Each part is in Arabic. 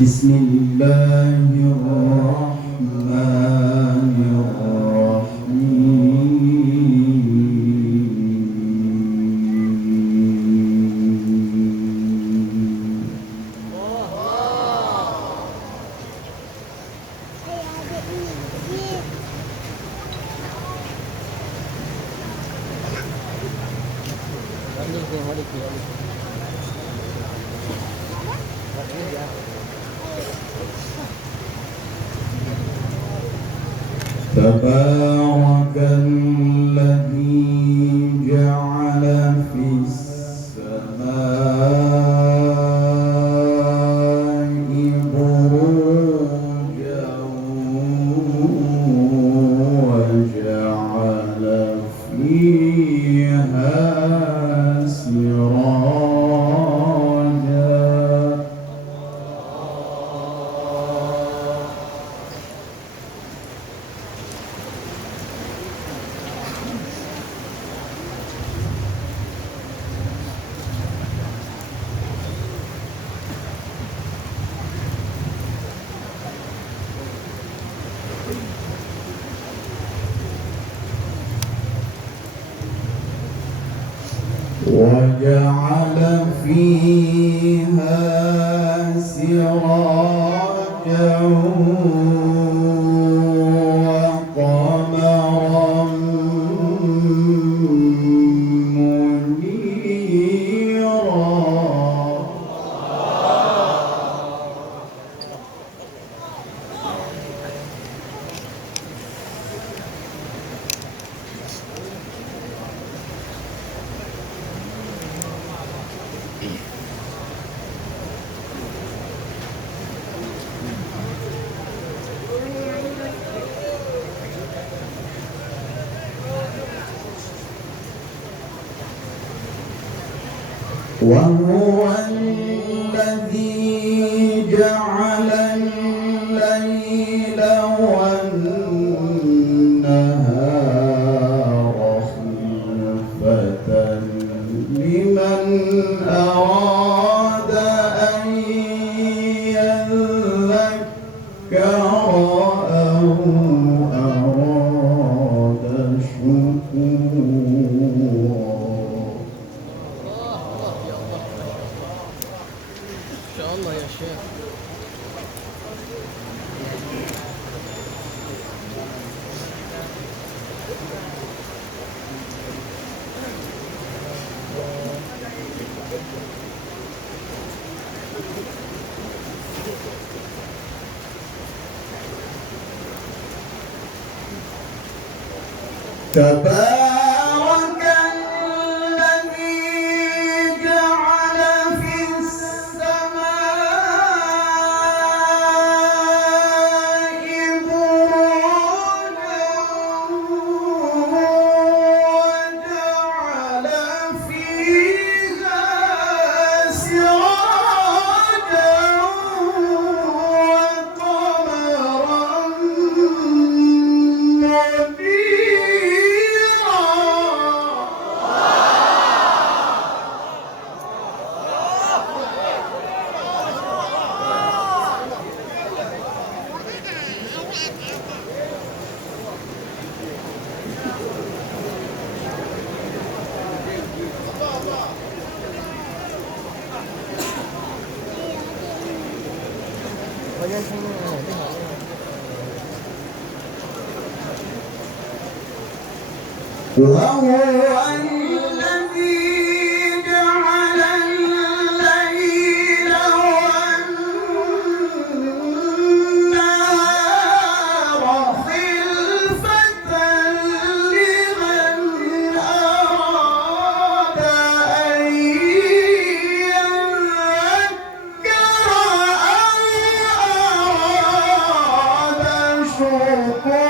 بسم الله الرحمن الرحيم تبارك الذي جعل في السماء بروجا وجعل فيها سراجا وجعل فيها سراجا وقمرا منيرا وهو الذي جعل الليل والنهار خلفة لمن أراد أن يذكر أو أراد شكورا. الله يا شيخ. تبارك الذي جعل في السماء وهو الذي جعل الليل والنهار خلفة لمن أراد أن يذكر أو أراد شكورا.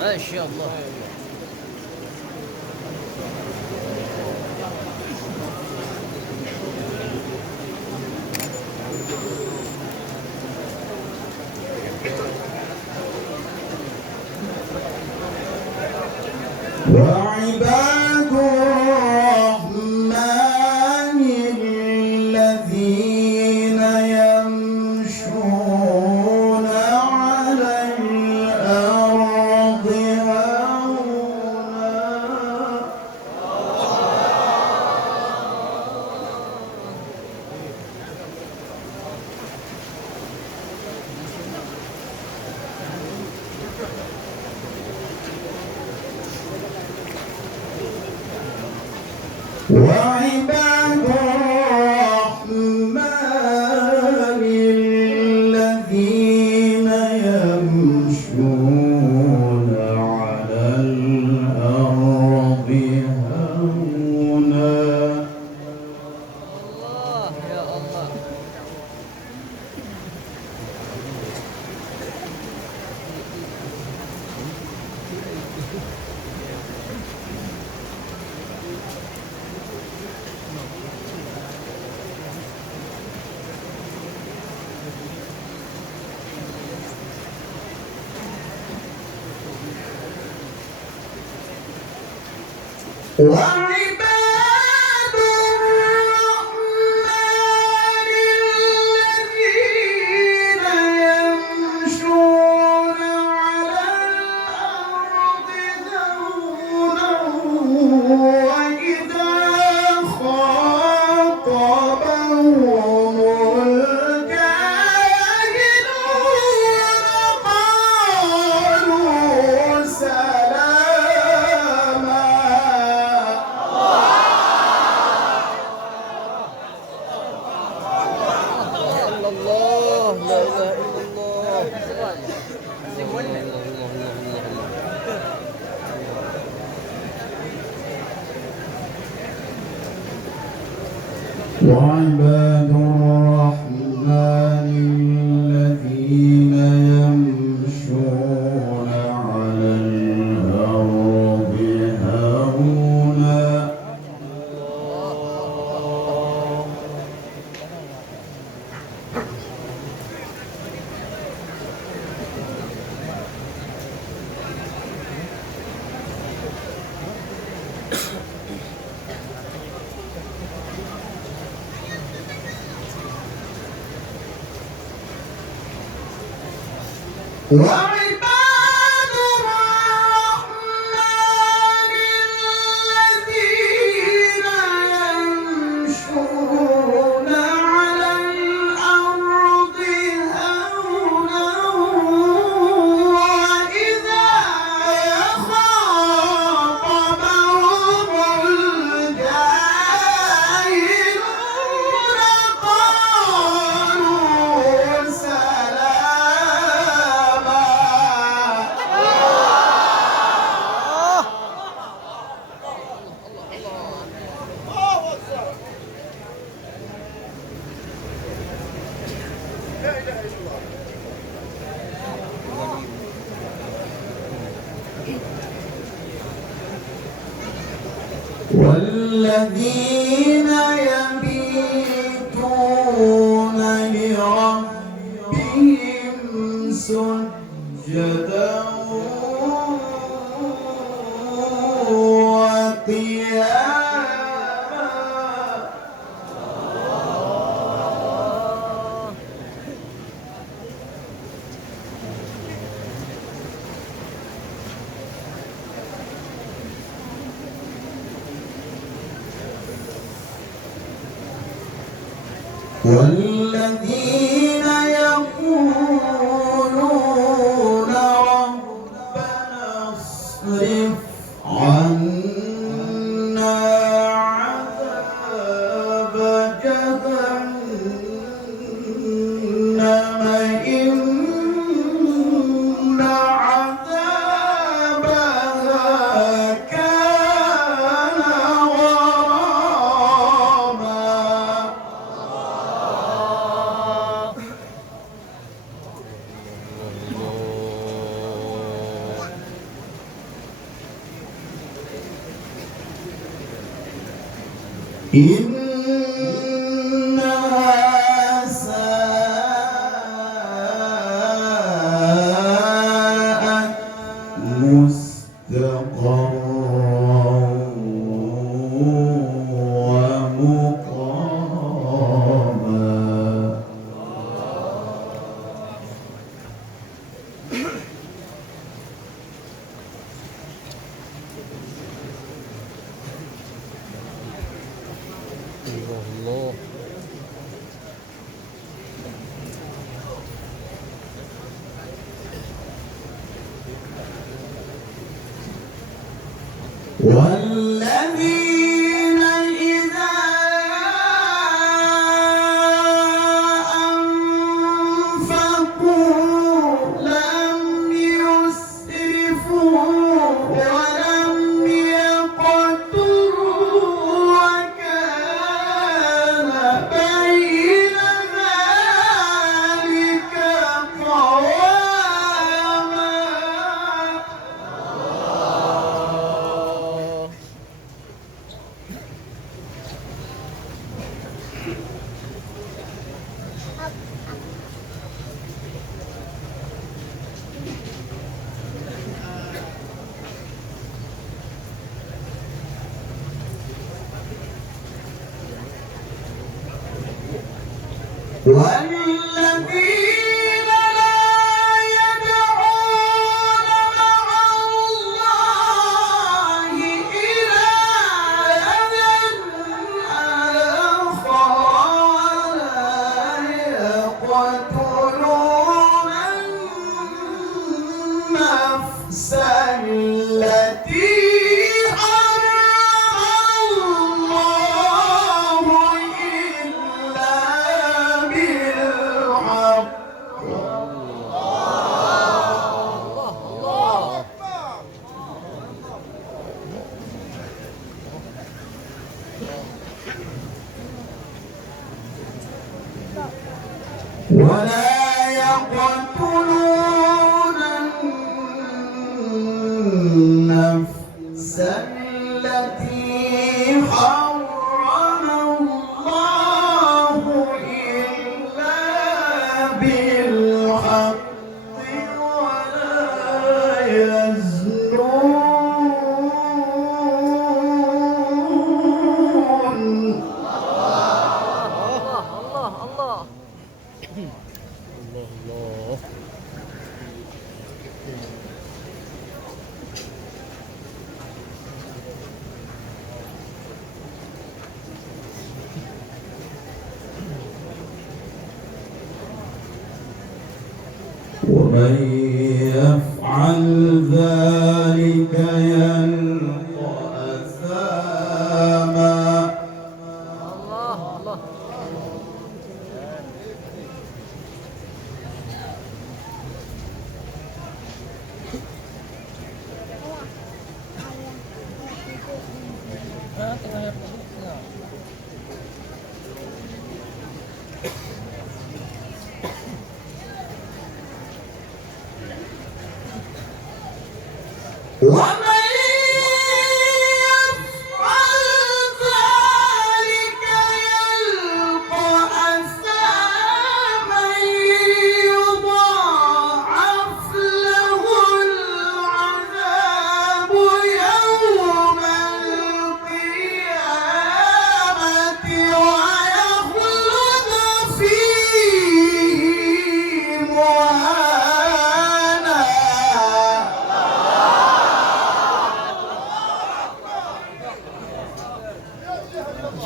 ما شاء الله. وعباد الرحمن الذين يمشون على الأرض هونا. وعباد الرحمن الذين يمشون على الأرض هونا. الله يا الله. وعباد الرحمن الذين يمشون على الأرض هونا وإذا خاطبهم الجاهلون قالوا سلاما. الله لا اله الا الله. وعباد الرحمن الذين يمشون على الأرض هونا. وعباد الرحمن الذين يمشون على الأرض هونا وإذا خاطبهم الجاهلون قالوا سلاما. والذين يبيتون لربهم سجدا وقياما. والذين يقولون ربنا اصرف عنا عذاب جهنم إن عذابها كان غراما. إنها ساءت مستقرا ومقاما. الله. والذين إذا أنفقوا لم يسرفوا ولم يقتروا وكان بين ذلك قواما. والذين لا يدعون مع الله إلها آخر ولا يقتلون النفس التي حرم الله إلا بالحق. ولا يقتلون النفس التي حرم الله إلا بالحق ولا يزنون. الله. ومن يفعل ذلك يلقى أثاما. الله. ومن يفعل ذلك يلقى أثاما يضاعف له العذاب يوم القيامة ويخلد فيه مهانا.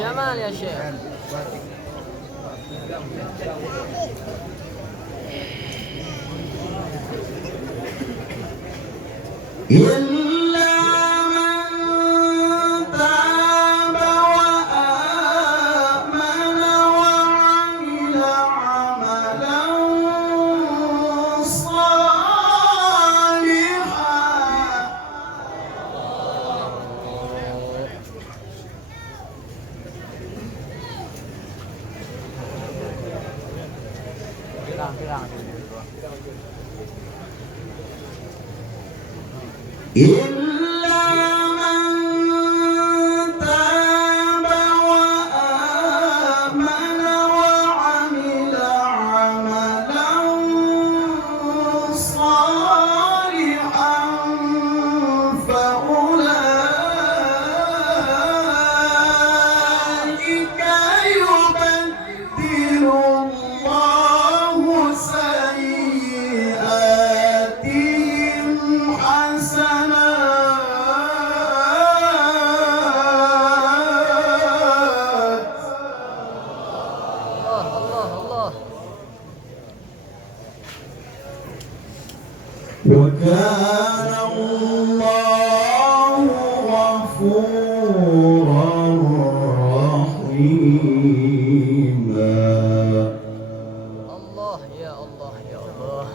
جمال يا شيخ. إلا من تاب وآمن وعمل عملا صالحا إلا من تاب وآمن وعمل عملا صالحا فأولئك يبدل الله سيئاتهم وكان الله غفورا رحيما. الله يا الله يا الله.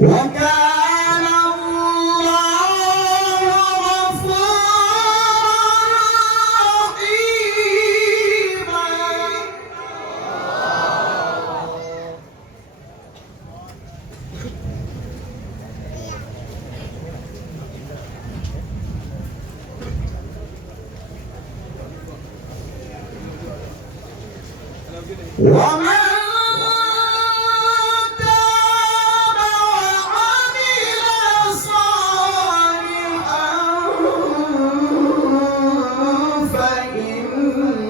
وكان الله غفورا رحيما. ومن تاب وعمل صالحا فإنه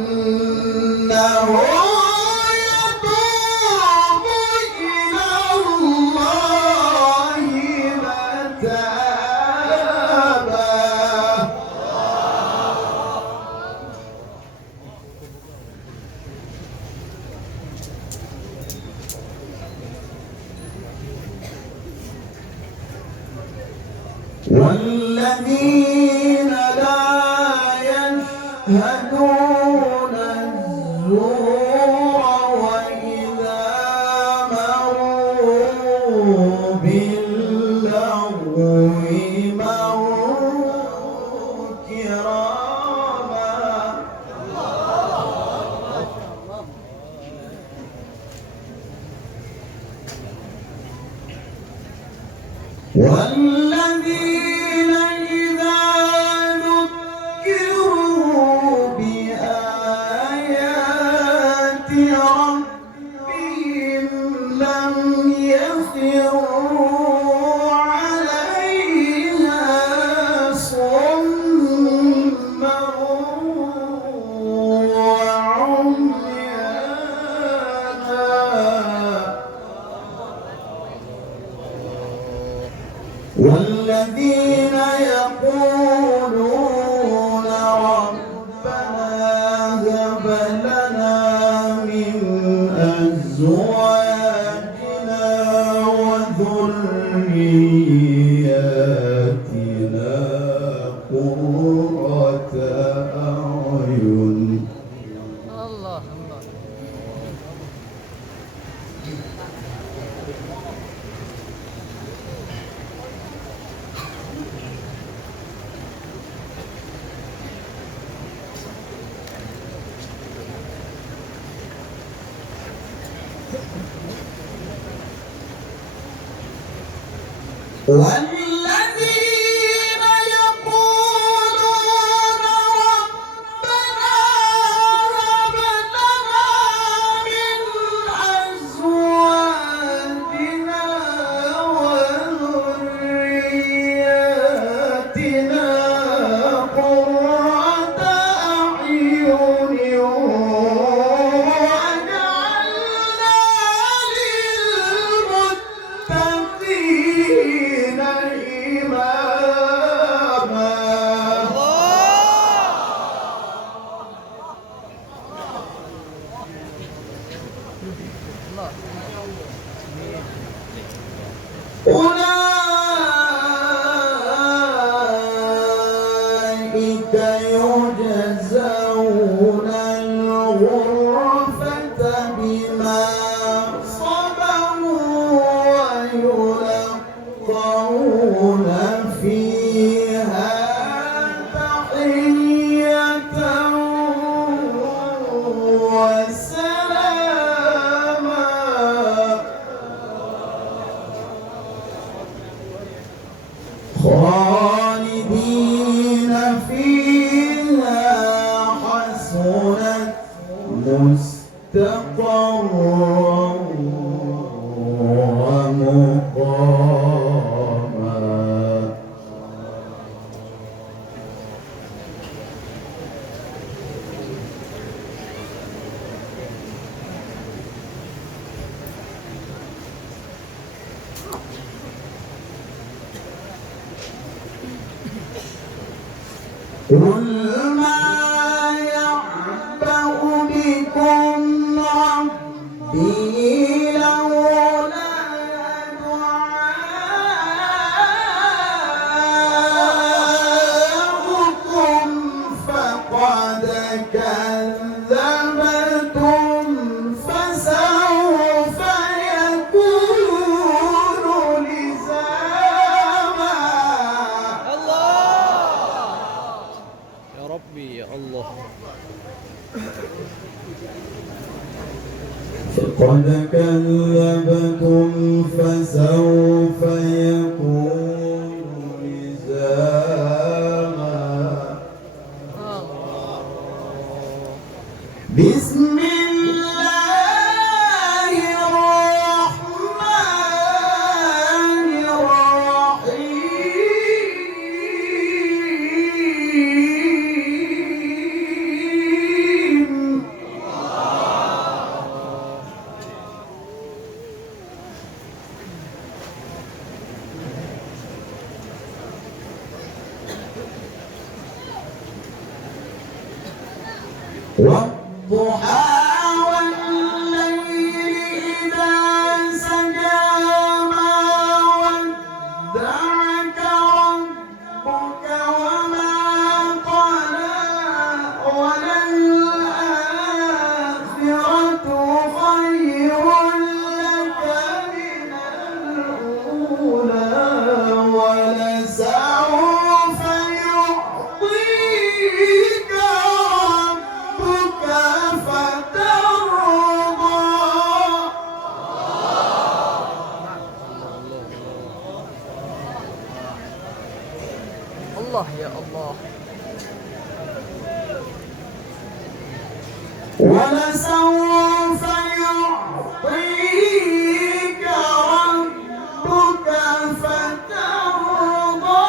يتوب إلى الله متابا. والذين لا يشهدون الزور وإذا مروا باللغو مروا كراما. والذين إذا ذكروا بآيات ربهم لم يخروا عليها صما وعميانا. والذين يقولون ربنا هب لنا من أزواجنا وذرياتنا قرة أعين. الله الله. والذين يقولون ربنا هب لنا من أزواجنا وذرياتنا قرة أعين يلقون فيها تحية وسلاما خالدين فيها حسنت مستقرا ومقاما قل ما يعبأ بكم ربي لولا دعاؤكم فقد كذبتم فسوف يكون لزاما يا ربي يا الله. فقد كذبتم فسوف يكون لزاما بسم الله الرحمن الرحيم والضحى والليل إذا سجى ما ودعك ربك وما قلى وللآخرة خير لك من الأولى ولسوف يعطيك ربك فترضى الله يا الله. ولسوف يعطيك ربك فترضى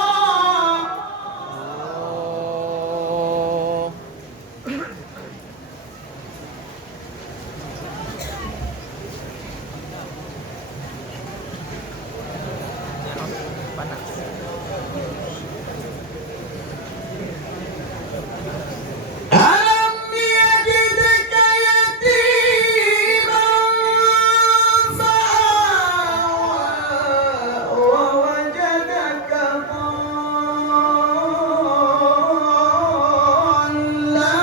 panas. ألم يجدك يتيما فآوى ووجدك ضالا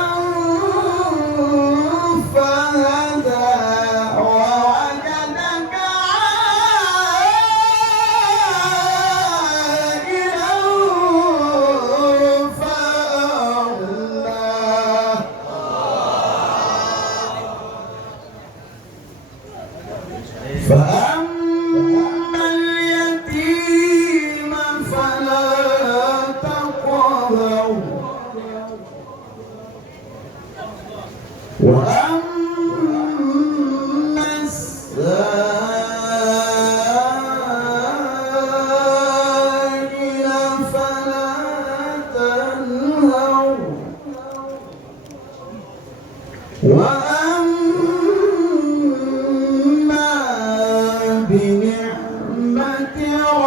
فهدى ووجدك عائلا فأغنى فأما اليتيم فلا تقهر وأما السائل فلا تنهر وأما بنعمة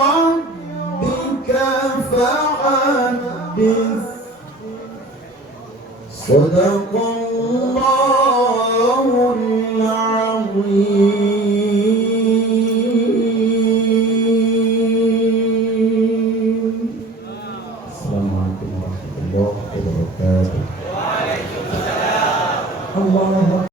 ربك فحدث صدق الله العظيم. السلام عليكم ورحمة الله وبركاته. الله